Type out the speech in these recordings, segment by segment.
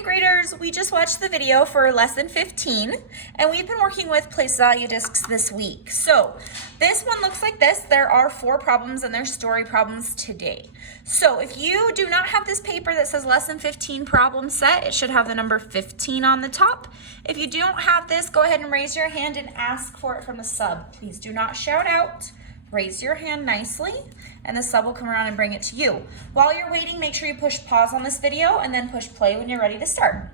second graders, we just watched the video for lesson 15 and we've been working with place value discs this week. So this one looks like this. There are 4 problems and they're story problems today. So if you do not have this paper that says lesson 15 problem set, it should have the number 15 on the top. If you don't have this, go ahead and raise your hand and ask for it from the sub. Please do not shout out. Raise your hand nicely and the sub will come around and bring it to you. While you're waiting, make sure you push pause on this video and then push play when you're ready to start.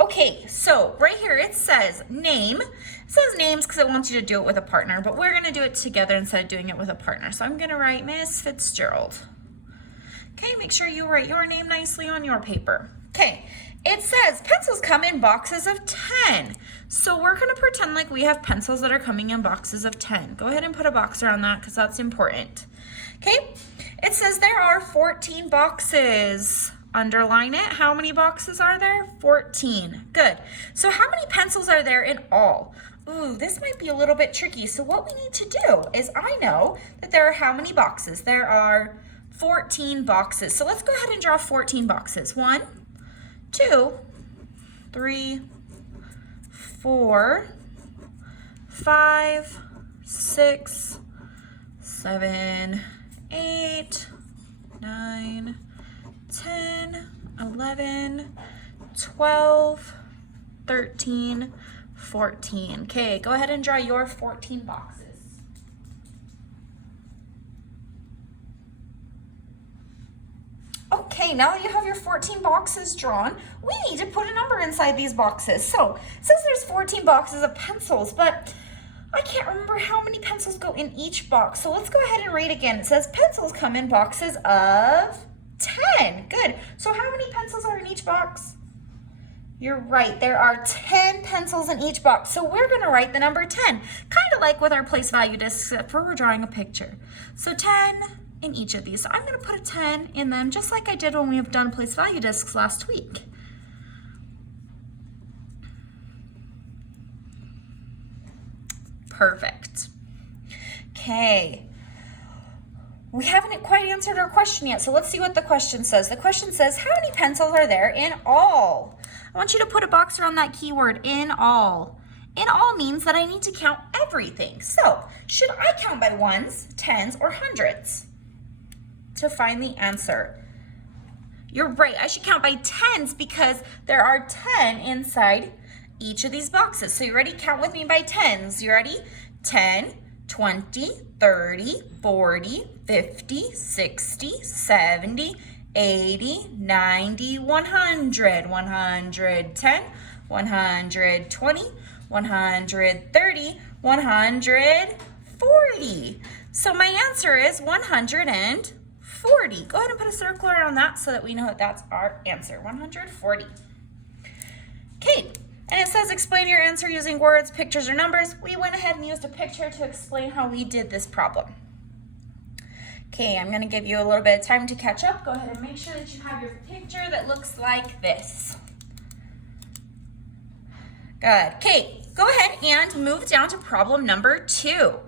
Okay, so right here it says name. It says names because it wants you to do it with a partner, but we're gonna do it together instead of doing it with a partner. So I'm gonna write Miss Fitzgerald. Okay, make sure you write your name nicely on your paper. Okay, it says pencils come in boxes of 10. So we're gonna pretend like we have pencils that are coming in boxes of 10. Go ahead and put a box around that because that's important. Okay, it says there are 14 boxes. Underline it. How many boxes are there? 14. Good. So how many pencils are there in all? Ooh, this might be a little bit tricky. So what we need to do is I know that there are how many boxes? There are 14 boxes. So let's go ahead and draw 14 boxes. 1, 2, 3, 4, 5, 6, 7, 8, 9, 10, 11, 12, 13, 14. Okay, go ahead and draw your 14 boxes. Okay, now that you have your 14 boxes drawn, we need to put a number inside these boxes. So, it says there's 14 boxes of pencils, but I can't remember how many pencils go in each box. So let's go ahead and read again. It says pencils come in boxes of 10. Good. So how many pencils are in each box? You're right. There are 10 pencils in each box. So we're going to write the number 10, kind of like with our place value discs, except for we're drawing a picture. So 10 in each of these. So I'm going to put a 10 in them, just like I did when we have done place value discs last week. Perfect. Okay. We haven't quite answered our question yet, so let's see what the question says. The question says, how many pencils are there in all? I want you to put a box around that keyword, in all. In all means that I need to count everything. So, should I count by ones, tens, or hundreds to find the answer? You're right, I should count by tens because there are 10 inside each of these boxes. So you ready? Count with me by tens. You ready? 10, 20, 30, 40, 50, 60, 70, 80, 90, 100, 110, 120, 130, 140. So my answer is 140. Go ahead and put a circle around that so that we know that that's our answer, 140. Okay. And it says explain your answer using words, pictures, or numbers. We went ahead and used a picture to explain how we did this problem. Okay, I'm going to give you a little bit of time to catch up. Go ahead and make sure that you have your picture that looks like this. Good. Okay, go ahead and move down to problem number 2.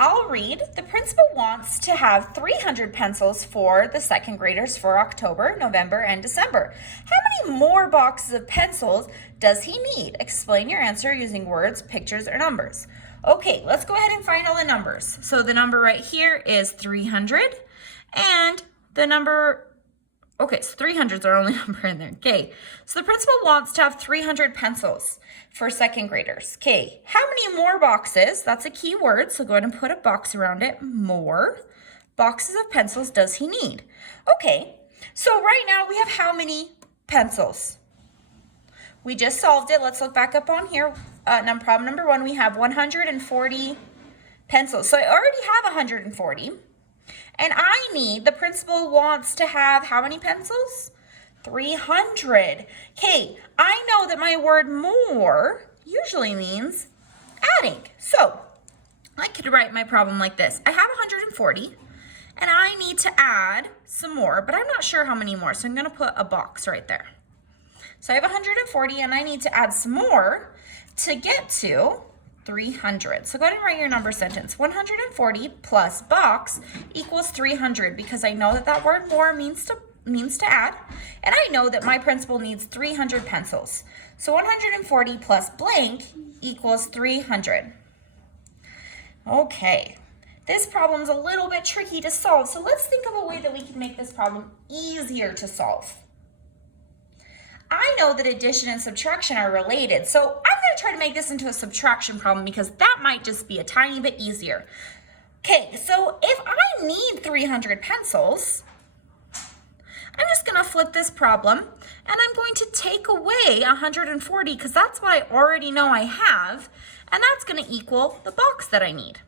I'll read. The principal wants to have 300 pencils for the second graders for October, November, and December. How many more boxes of pencils does he need? Explain your answer using words, pictures, or numbers. Okay, let's go ahead and find all the numbers. So the number right here is 300, and the number, okay, so 300 is our only number in there. Okay, so the principal wants to have 300 pencils for second graders. Okay, how many more boxes? That's a key word, so go ahead and put a box around it. More boxes of pencils does he need? Okay, so right now we have how many pencils? We just solved it. Let's look back up on here. Problem number 1, we have 140 pencils. So I already have 140. And I need, the principal wants to have how many pencils? 300. Okay, I know that my word more usually means adding. So I could write my problem like this. I have 140 and I need to add some more, but I'm not sure how many more. So I'm going to put a box right there. So I have 140 and I need to add some more to get to 300. So go ahead and write your number sentence. 140 plus box equals 300 because I know that that word more means means to add, and I know that my principal needs 300 pencils. So 140 plus blank equals 300. Okay, this problem's a little bit tricky to solve, so let's think of a way that we can make this problem easier to solve. I know that addition and subtraction are related, so I'm going to try to make this into a subtraction problem because that might just be a tiny bit easier. Okay, so if I need 300 pencils, I'm just going to flip this problem and I'm going to take away 140 because that's what I already know I have, and that's going to equal the box that I need.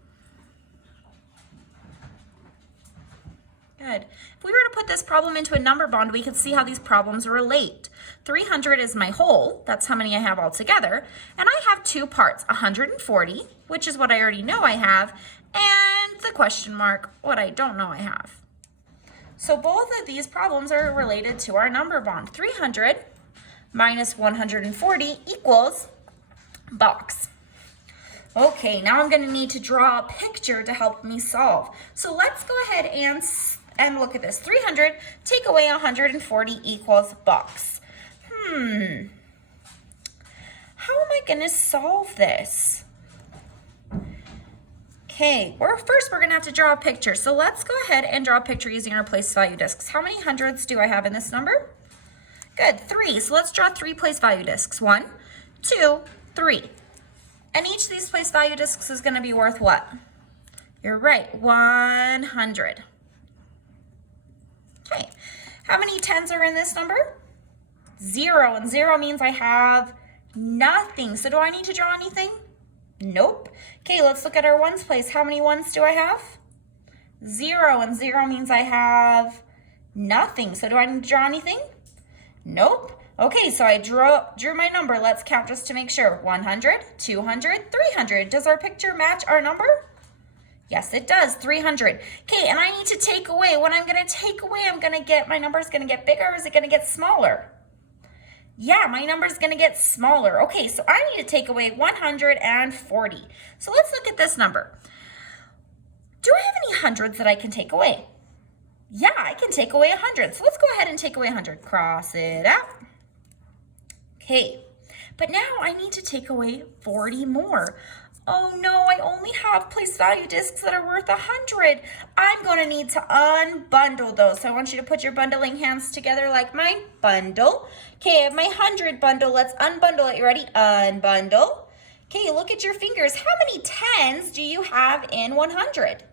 Good. If we were to put this problem into a number bond, we could see how these problems relate. 300 is my whole, that's how many I have altogether, and I have two parts, 140, which is what I already know I have, and the question mark, what I don't know I have. So both of these problems are related to our number bond. 300 minus 140 equals box. Okay, now I'm going to need to draw a picture to help me solve. So let's go ahead and look at this. 300 take away 140 equals box. How am I going to solve this? Okay, first we're going to have to draw a picture. So let's go ahead and draw a picture using our place value discs. How many hundreds do I have in this number? Good, 3. So let's draw 3 place value discs. 1, 2, 3. And each of these place value discs is going to be worth what? You're right, 100. Okay, how many tens are in this number? 0, and 0 means I have nothing. So do I need to draw anything? Nope. Okay, let's look at our ones place. How many ones do I have? 0, and 0 means I have nothing. So do I need to draw anything? Nope. Okay, so I drew my number. Let's count just to make sure. 100, 200, 300. Does our picture match our number? Yes, it does, 300. Okay, and I need to take away. What I'm gonna take away, my number's gonna get bigger, or is it gonna get smaller? Yeah, my number's gonna get smaller. Okay, so I need to take away 140. So let's look at this number. Do I have any hundreds that I can take away? Yeah, I can take away 100. So let's go ahead and take away 100. Cross it out. Okay, but now I need to take away 40 more. Oh no, I only have place value discs that are worth 100. I'm going to need to unbundle those. So I want you to put your bundling hands together like mine. Bundle. Okay, I have my 100 bundle. Let's unbundle it. You ready? Unbundle. Okay, look at your fingers. How many tens do you have in 100?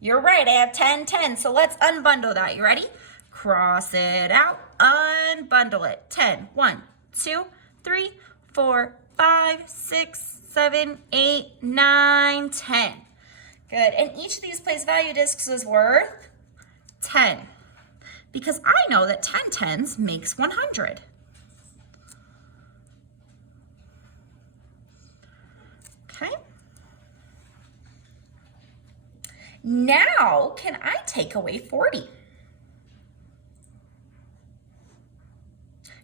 You're right, I have 10 tens. So let's unbundle that. You ready? Cross it out. Unbundle it. 10. 1, 2, 3, 4, 5, 6, 7, 8, 9, 10. Good, and each of these place value discs is worth 10 because I know that 10 tens makes 100. Okay. Now, can I take away 40?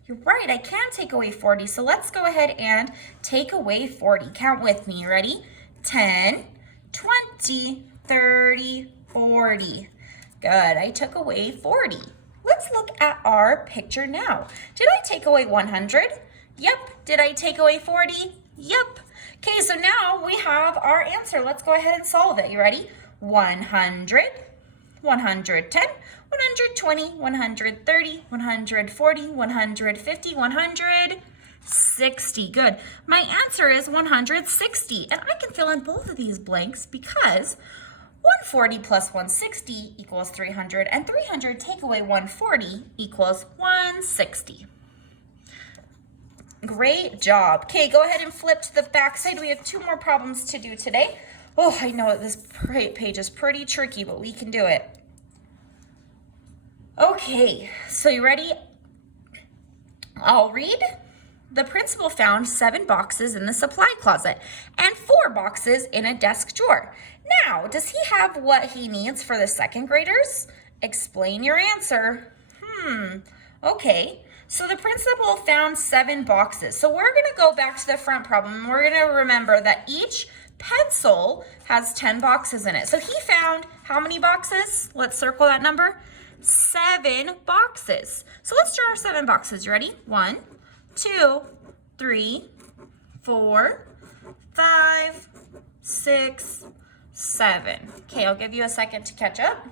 You're right, I can take away 40. So let's go ahead and take away 40. Count with me, you ready? 10, 20, 30, 40. Good, I took away 40. Let's look at our picture now. Did I take away 100? Yep. Did I take away 40? Yep. Okay, so now we have our answer. Let's go ahead and solve it. You ready? 100, 110, 120, 130, 140, 150, 160. Good. My answer is 160. And I can fill in both of these blanks because 140 plus 160 equals 300, and 300 take away 140 equals 160. Great job. Okay, go ahead and flip to the back side. We have 2 more problems to do today. Oh, I know this page is pretty tricky, but we can do it. Okay, so you ready? I'll read. The principal found 7 boxes in the supply closet and 4 boxes in a desk drawer. Now, does he have what he needs for the second graders? Explain your answer. Okay. So the principal found 7 boxes. So we're going to go back to the front problem and we're going to remember that each pencil has 10 boxes in it. So he found how many boxes? Let's circle that number. 7 boxes. So let's draw our 7 boxes. You ready? 1, 2, 3, 4, 5, 6, 7. Okay, I'll give you a second to catch up.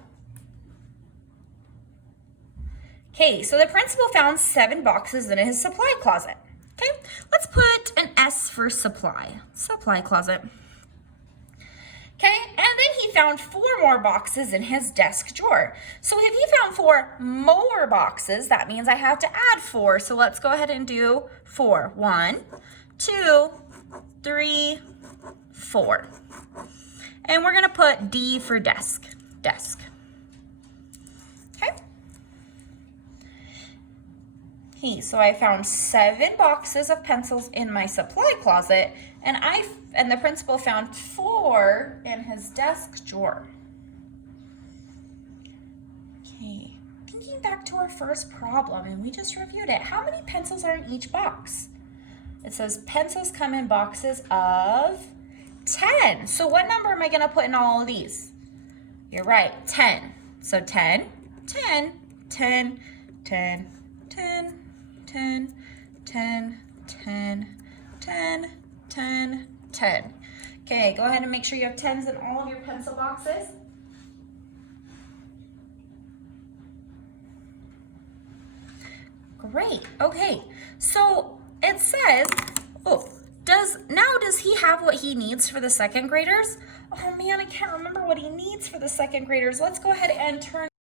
Okay, so the principal found 7 boxes in his supply closet. Okay, let's put an S for supply closet. Okay, and then he found 4 more boxes in his desk drawer. So if he found 4 more boxes, that means I have to add 4. So let's go ahead and do 4. 1, 2, 3, 4. And we're gonna put D for desk. Okay, so I found 7 boxes of pencils in my supply closet, and the principal found 4 in his desk drawer. Okay, thinking back to our first problem, and we just reviewed it. How many pencils are in each box? It says pencils come in boxes of 10. So what number am I going to put in all of these? You're right, 10. So 10, 10, 10, 10, 10, 10, 10, 10, 10, 10, 10. Okay, go ahead and make sure you have 10s in all of your pencil boxes. Great, okay. So it says, does he have what he needs for the second graders? Oh man, I can't remember what he needs for the second graders. Let's go ahead and turn